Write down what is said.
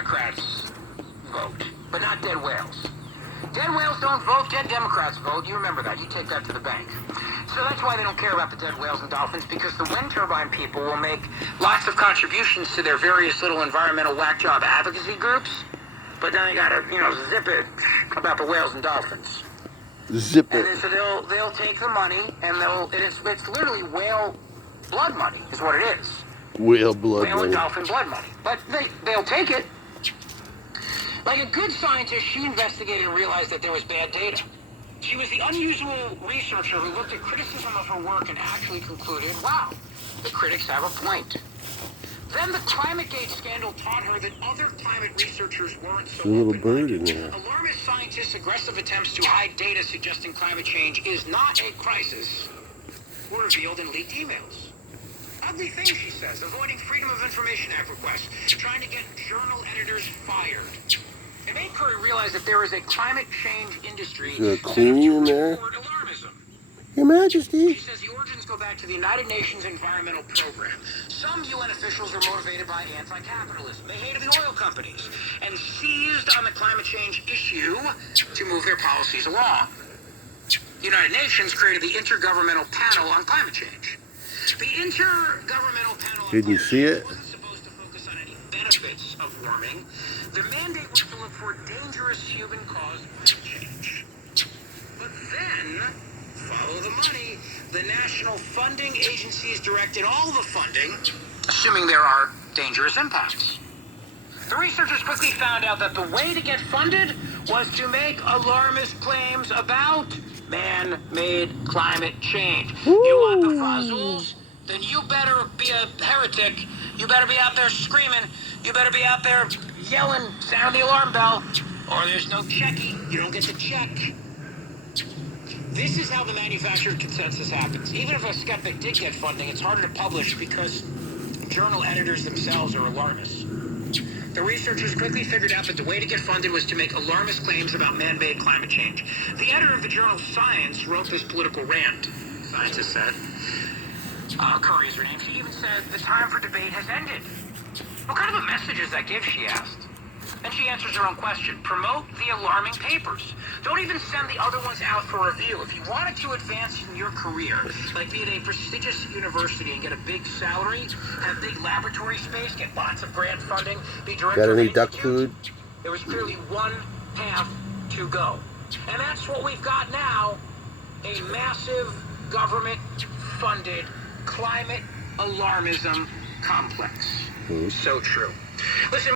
Democrats vote, but not dead whales. Dead whales don't vote, dead Democrats vote. You remember that. You take that to the bank. So that's why they don't care about the dead whales and dolphins, because the wind turbine people will make lots of contributions to their various little environmental whack job advocacy groups, but then they gotta, zip it about the whales and dolphins. Zip it. And so they'll take the money, and it's literally whale blood money is what it is. Whale blood Whale and money. dolphin blood money. But they'll take it. Like a good scientist, she investigated and realized that there was bad data. She was the unusual researcher who looked at criticism of her work and actually concluded, wow, the critics have a point. Then the ClimateGate scandal taught her that other climate researchers weren't so There's a little bird in there. Alarmist scientists' aggressive attempts to hide data suggesting climate change is not a crisis were revealed in leaked emails. Ugly thing, she says, avoiding Freedom of Information Act requests, trying to get journal editors fired. It made Curry realize that there is a climate change industry Is there a queen in there? alarmism. Your Majesty. She says the origins go back to the United Nations Environmental Program. Some UN officials are motivated by anti-capitalism. They hated the oil companies and seized on the climate change issue to move their policies along. The United Nations created the Intergovernmental Panel on Climate Change. The Intergovernmental Panel on Did you see it? wasn't supposed to focus on any benefits of warming. Their mandate was to look for dangerous human-caused climate change. But then, follow the money. The national funding agencies directed all the funding, assuming there are dangerous impacts. The researchers quickly found out that the way to get funded was to make alarmist claims about man-made climate change. You want the fossils? Then you better be a heretic. You better be out there screaming. You better be out there yelling, sound the alarm bell, or there's no checking. You don't get to check. This is how the manufactured consensus happens. Even if a skeptic did get funding, it's harder to publish because journal editors themselves are alarmists. The researchers quickly figured out that the way to get funded was to make alarmist claims about man-made climate change. The editor of the journal Science wrote this political rant. Scientist said. Curry is her name. She even said, the time for debate has ended. What kind of a message does that give, she asked. Then she answers her own question. Promote the alarming papers. Don't even send the other ones out for review. If you wanted to advance in your career, like be at a prestigious university and get a big salary, have big laboratory space, get lots of grant funding, be director Got of any an duck institute, food? there was clearly one path to go. And that's what we've got now, a massive government-funded climate alarmism complex. So true. Listen.